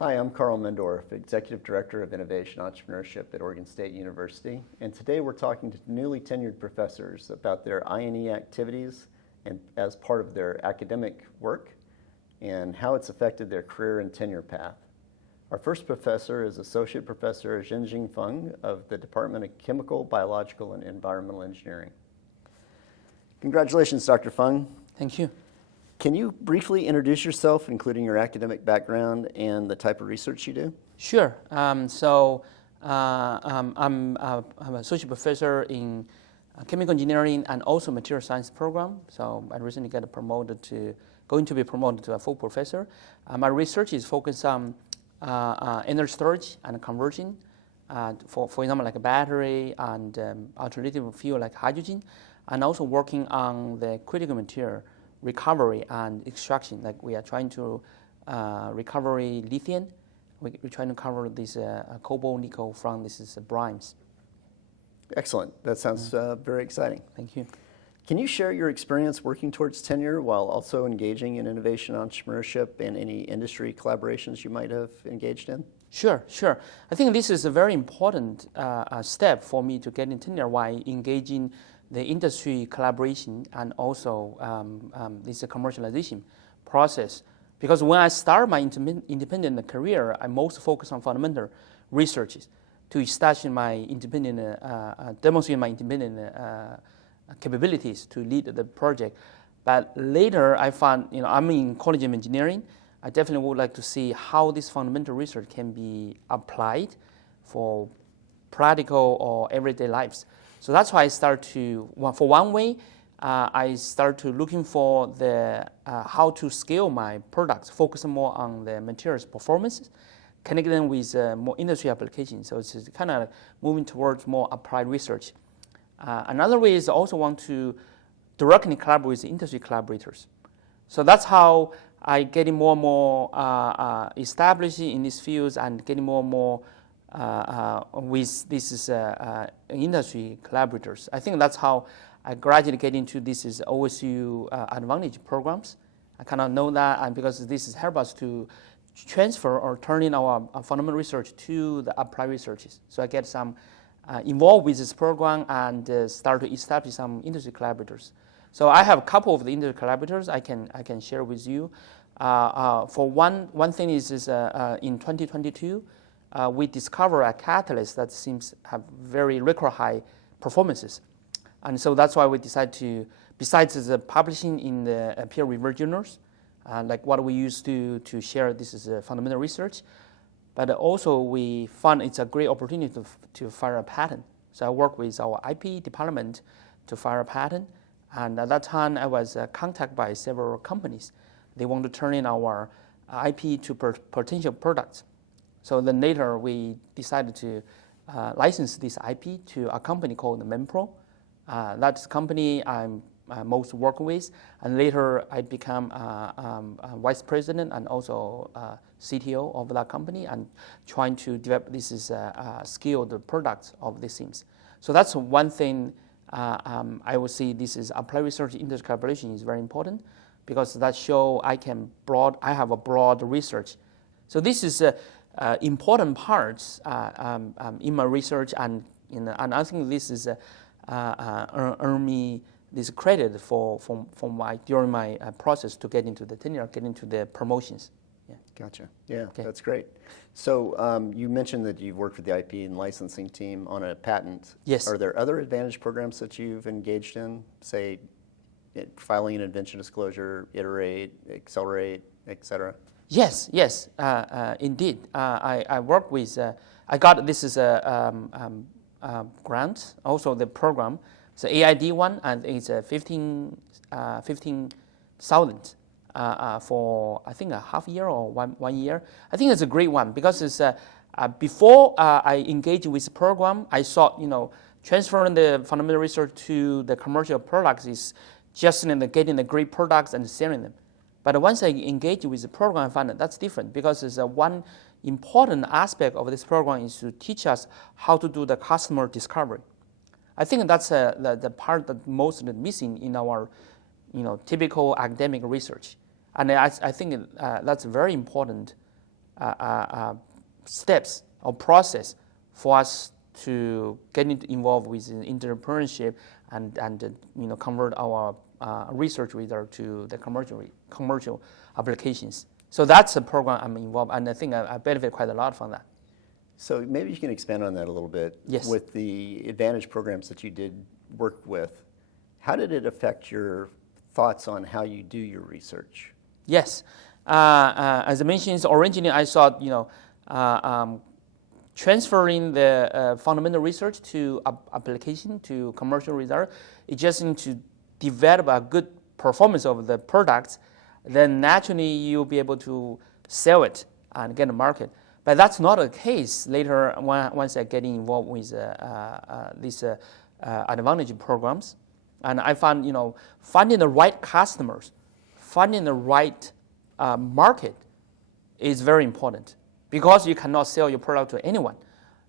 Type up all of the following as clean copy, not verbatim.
Hi, I'm Carl Mendorf, Executive Director of Innovation Entrepreneurship at Oregon State University, and today we're talking to newly tenured professors about their I&E activities and as part of their academic work and how it's affected their career and tenure path. Our first professor is Associate Professor Zhenxing Feng of the Department of Chemical, Biological, and Environmental Engineering. Congratulations, Dr. Feng. Thank you. Can you briefly introduce yourself, including your academic background and the type of research you do? Sure. I'm an associate professor in chemical engineering and also material science program. So I recently going to be promoted to a full professor. My research is focused on energy storage and conversion, for example, like a battery and alternative fuel like hydrogen, and also working on the critical material recovery and extraction. Like we are trying to recover lithium. We're trying to cover this cobalt, nickel from this is brines. Excellent. That sounds very exciting. Thank you. Can you share your experience working towards tenure while also engaging in innovation entrepreneurship and any industry collaborations you might have engaged in? Sure. I think this is a very important step for me to get in tenure while engaging the industry collaboration and also this commercialization process. Because when I start my independent career, I most focus on fundamental researches to establish my independent, demonstrate my independent capabilities to lead the project. But later I found, I'm in College of Engineering. I definitely would like to see how this fundamental research can be applied for practical or everyday lives. So that's why I start to, for one way, I start to looking for the how to scale my products, focus more on the materials performance, connect them with more industry applications. So it's kind of moving towards more applied research. Another way is I also want to directly collaborate with industry collaborators. So that's how I getting more and more established in these fields and getting more and more with this industry collaborators. I think that's how I gradually get into this is OSU Advantage programs. I kind of know that, and because this has helped us to transfer or turn in our fundamental research to the applied researches. So I get some involved with this program and start to establish some industry collaborators. So I have a couple of the industry collaborators I can share with you. For one thing is in 2022, we discover a catalyst that seems have very record high performances. And so that's why we decided to, besides the publishing in the peer-reviewed journals, like what we used to share, this is fundamental research, but also we found it's a great opportunity to file a patent. So I work with our IP department to file a patent, and at that time I was contacted by several companies. They want to turn in our IP to potential products. So then later we decided to license this IP to a company called Menpro. That's the company I'm most working with, and later I become vice president and also CTO of that company and trying to develop this is skilled products of these things. So that's one thing I would say this is applied research industry collaboration is very important because that show I have a broad research. So this is important parts in my research and I think this is earn me this credit during my process to get into the tenure, get into the promotions. Yeah. Gotcha. Yeah, okay. That's great. So you mentioned that you've worked with the IP and licensing team on a patent. Yes. Are there other Advantage programs that you've engaged in, say, filing an invention disclosure, iterate, accelerate, etc.? Yes, indeed. I work with, I got this is a grant, also the program. It's an AID one, and it's a 15,000 for I think a half year or one year. I think it's a great one because it's before I engaged with the program, I thought transferring the fundamental research to the commercial products is just getting the great products and selling them. But once I engage with the program, I find that that's different because it's one important aspect of this program is to teach us how to do the customer discovery. I think that's the part that most missing in our typical academic research. And I think that's very important steps or process for us to get involved with entrepreneurship and convert our research result to the commercial applications. So that's a program I'm involved, and I think I benefit quite a lot from that. So maybe you can expand on that a little bit. Yes. With the Advantage programs that you did work with, how did it affect your thoughts on how you do your research? Yes. As I mentioned, originally I thought, transferring the fundamental research to application to commercial result, it just needs to develop a good performance of the products. Then naturally you'll be able to sell it and get a market. But that's not the case later once I get involved with these advantage programs. And I found, finding the right customers, finding the right market is very important, because you cannot sell your product to anyone.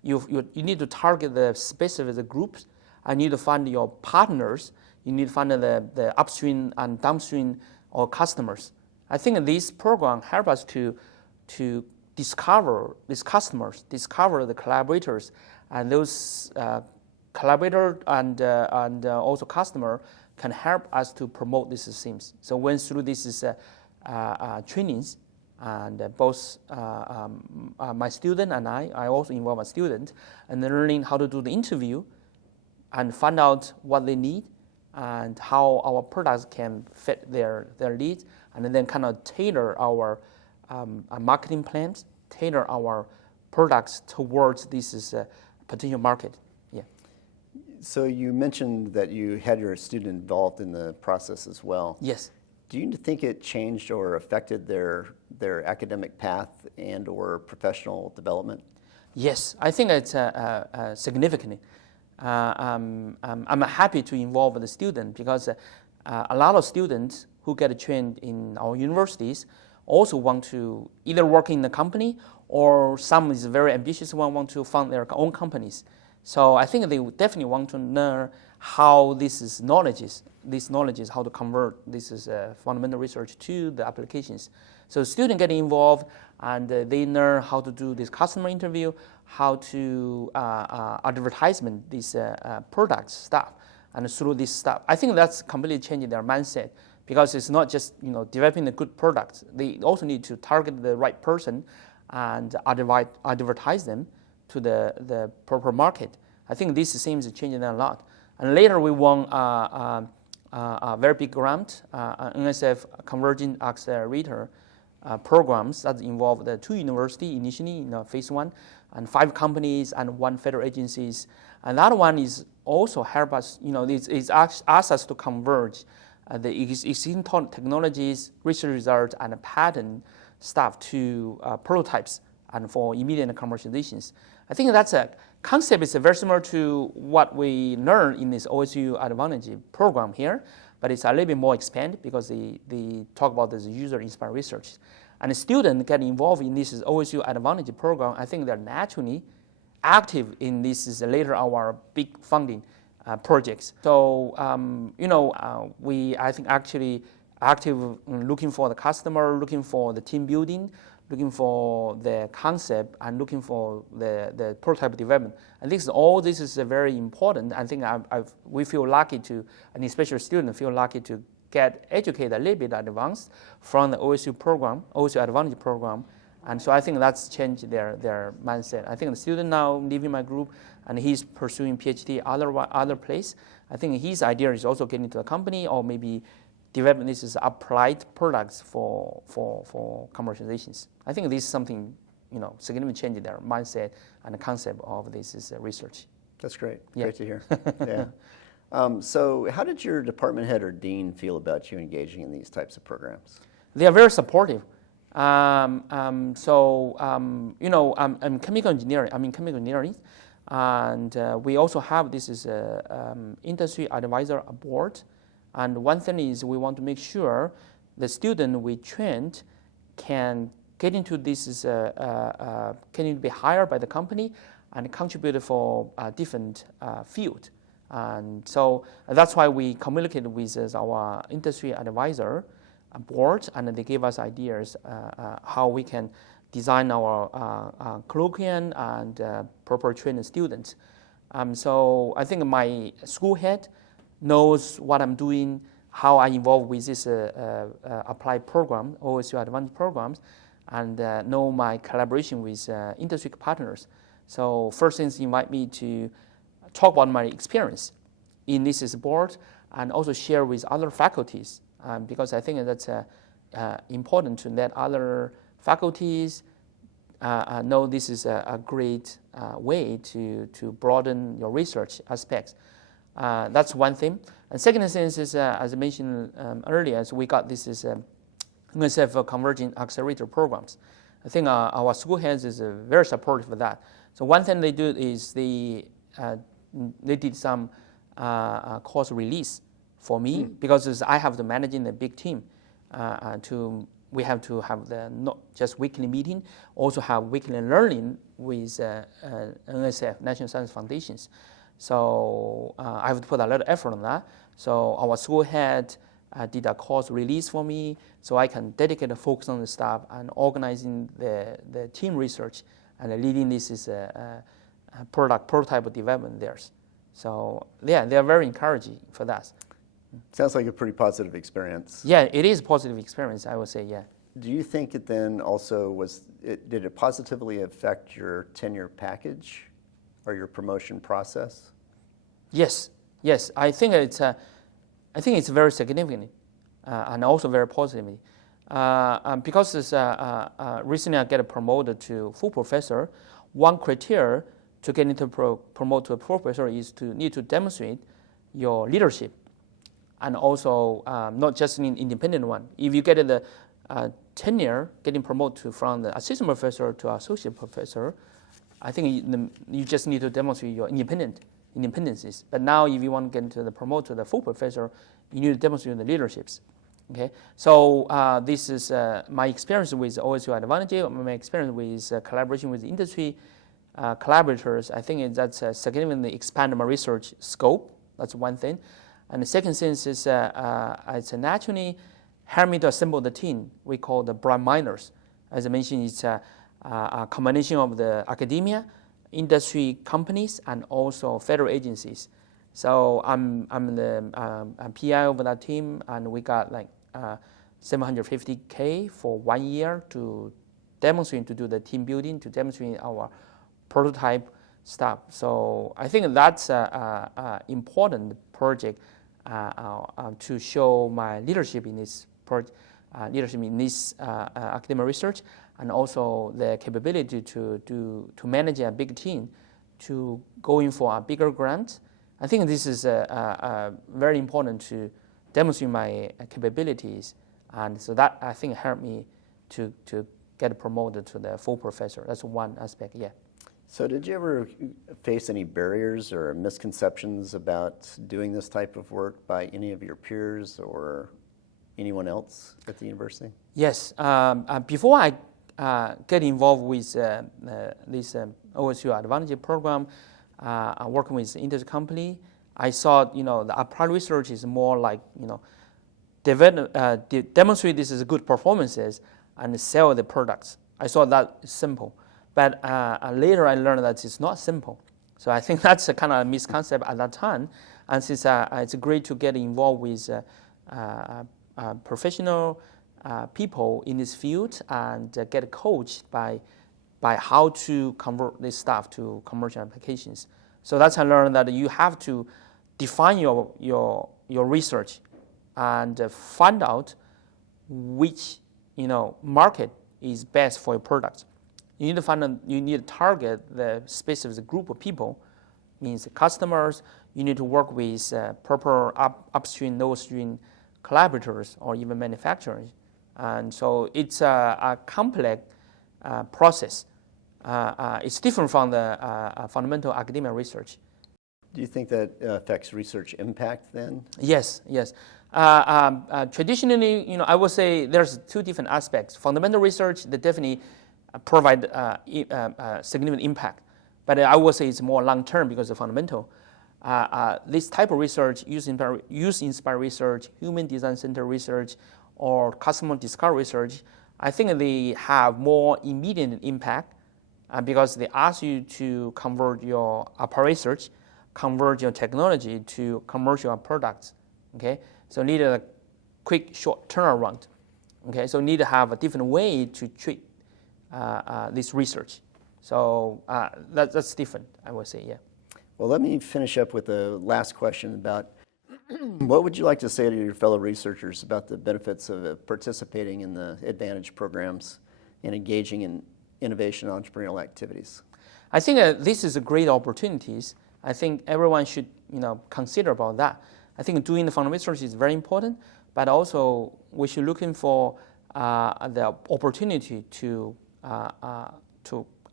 You need to target the specific groups. You need to find your partners. You need to find the upstream and downstream or customers. I think this program help us to discover these customers, discover the collaborators, and those collaborator and also customer can help us to promote these themes. So went through these trainings, and both my student and I also involve a student, and learning how to do the interview and find out what they need and how our products can fit their needs, and then kind of tailor our marketing plans, tailor our products towards this potential market. Yeah. So you mentioned that you had your student involved in the process as well. Yes. Do you think it changed or affected their academic path and or professional development? Yes, I think it's significant. I'm happy to involve the student, because a lot of students who get trained in our universities also want to either work in the company, or some is very ambitious one want to found their own companies. So I think they definitely want to learn how this knowledge is how to convert this is fundamental research to the applications. So students get involved, and they learn how to do this customer interview, how to advertisement these products stuff, and through this stuff. I think that's completely changing their mindset, because it's not just developing a good product. They also need to target the right person and advertise them to the proper market. I think this seems changing a lot. And later we won a very big grant, NSF Converging Accelerator programs that involved the 2 universities initially in phase 1, and 5 companies and 1 federal agencies. And that one is also help us, it's asked us to converge the existing technologies, research results, and patent stuff to prototypes and for immediate commercializations. I think that's a concept is very similar to what we learned in this OSU Advantage program here, but it's a little bit more expanded, because they talk about this user-inspired research. And the students get involved in this OSU Advantage program. I think they're naturally active in this is later our big funding projects. So, I think actually active looking for the customer, looking for the team building, looking for the concept, and looking for the prototype development. And this is very important. I think we feel lucky to, and especially students feel lucky to get educated a little bit advanced from the OSU program, OSU Advantage program. And so I think that's changed their mindset. I think the student now leaving my group, and he's pursuing PhD other place. I think his idea is also getting into a company, or maybe developing this as applied products for commercializations. I think this is something, significantly changing their mindset and the concept of this is research. That's great. Yeah. Great to hear. Yeah. So how did your department head or dean feel about you engaging in these types of programs? They are very supportive. I'm chemical engineering. I'm in chemical engineering, and we also have this is industry advisor board. And one thing is we want to make sure the student we trained can get into this can be hired by the company and contribute for a different field. And so that's why we communicated with our industry advisor board, and they gave us ideas how we can design our curriculum and proper train students. So I think my school head knows what I'm doing, how I involve with this applied program, OSU Advantage programs, and know my collaboration with industry partners. So first things invite me to talk about my experience in this board and also share with other faculties because I think that's important to let other faculties know this is a great way to broaden your research aspects. That's one thing. And second thing is, as I mentioned earlier, so we got this is UNICEF Converging Accelerator programs. I think our school heads is very supportive for that. So one thing they do is they did some course release for me because I have to manage in a big team. We have to have the not just weekly meeting, also have weekly learning with NSF, National Science Foundations. So I have to put a lot of effort on that. So our school head did a course release for me, so I can dedicate a focus on the staff and organizing the team research and leading this is a prototype development there. So yeah, they are very encouraging for that. Sounds like a pretty positive experience. Yeah, it is a positive experience, I would say, yeah. Do you think it then also did it positively affect your tenure package or your promotion process? Yes. I think it's very significant and also very positive. Because recently I get promoted to full professor, one criteria to get into promote to a professor is to need to demonstrate your leadership. And also not just an independent one. If you get the tenure, getting promoted from the assistant professor to associate professor, I think you just need to demonstrate your independencies. But now if you want to get into the promote to the full professor, you need to demonstrate the leaderships. Okay, so this is my experience with OSU Advantage, my experience with collaboration with industry collaborators. I think that's significantly expanded my research scope. That's one thing. And the second thing is it's naturally helped me to assemble the team we call the bright miners. As I mentioned, it's a combination of the academia, industry companies, and also federal agencies. So I'm the PI of that team, and we got like $750K for 1 year to demonstrate, to do the team building, to demonstrate our prototype stuff. So I think that's an important project to show my leadership in this academic research, and also the capability to manage a big team, to go in for a bigger grant. I think this is very important to demonstrate my capabilities, and so that I think helped me to get promoted to the full professor. That's one aspect, yeah. So did you ever face any barriers or misconceptions about doing this type of work by any of your peers or anyone else at the university? Yes. Before I get involved with this OSU Advantage program, working with the industry company, I saw the applied research is more like demonstrate this is good performances and sell the products. I saw that simple. But later I learned that it's not simple. So I think that's a kind of misconception at that time. And since it's great to get involved with professional people in this field and get coached by how to convert this stuff to commercial applications. So that's I learned that you have to define your research and find out which market is best for your product. You need to target the specific group of people, means customers. You need to work with proper upstream, downstream collaborators, or even manufacturers. And so it's a complex process. It's different from the fundamental academic research. Do you think that affects research impact then? Yes. Traditionally, I would say there's two different aspects. Fundamental research, they definitely provide significant impact. But I would say it's more long-term because of fundamental. This type of research, use-inspired research, human design center research, or customer discovery research, I think they have more immediate impact because they ask you to convert your research, convert your technology to commercial products. Okay, so need a quick, short turnaround. Okay, so need to have a different way to treat this research. So that's different, I would say, yeah. Well, let me finish up with a last question about what would you like to say to your fellow researchers about the benefits of participating in the Advantage programs and engaging in innovation and entrepreneurial activities? I think this is a great opportunities. I think everyone should consider about that. I think doing the fundamental research is very important, but also we should looking for the opportunity to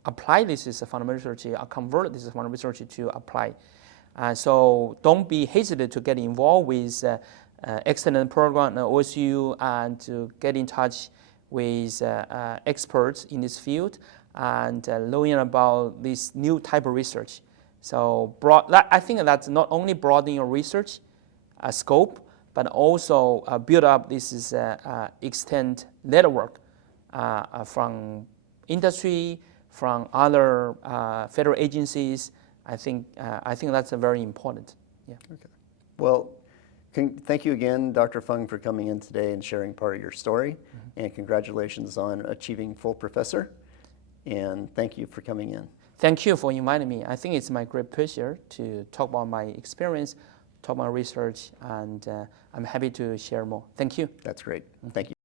apply this as a fundamental research, or convert this as fundamental research to apply. So don't be hesitant to get involved with excellent program at OSU and to get in touch with experts in this field and learning about this new type of research. So I think that's not only broadening your research scope, but also build up this extent network from industry, from other federal agencies. I think that's very important. Yeah. Okay. Well, thank you again, Dr. Feng, for coming in today and sharing part of your story. Mm-hmm. And congratulations on achieving full professor. And thank you for coming in. Thank you for inviting me. I think it's my great pleasure to talk about my experience, talk about research, and I'm happy to share more. Thank you. That's great. Thank you.